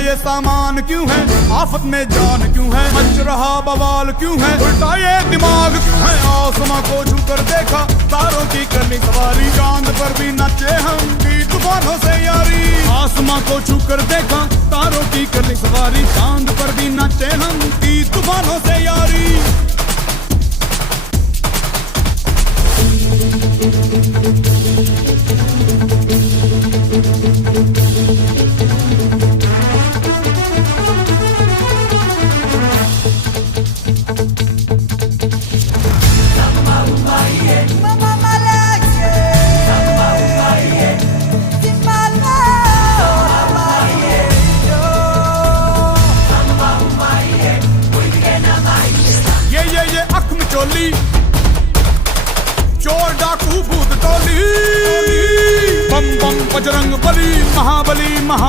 ये सामान क्यों है, आफत में जान क्यों है, मच रहा बवाल क्यों है, उल्टा ये दिमाग क्यों है। आसमां को छू कर देखा, तारों की करनी सवारी, चांद पर भी नाचे हम की तूफानों से यारी। आसमां को छू कर देखा, तारों की करनी सवारी, चांद पर भी नाचे हम की तूफानों से यारी। ये अख में चोली, चोर डाकू भूत टोली, बम बम बजरंग बली, महाबली महा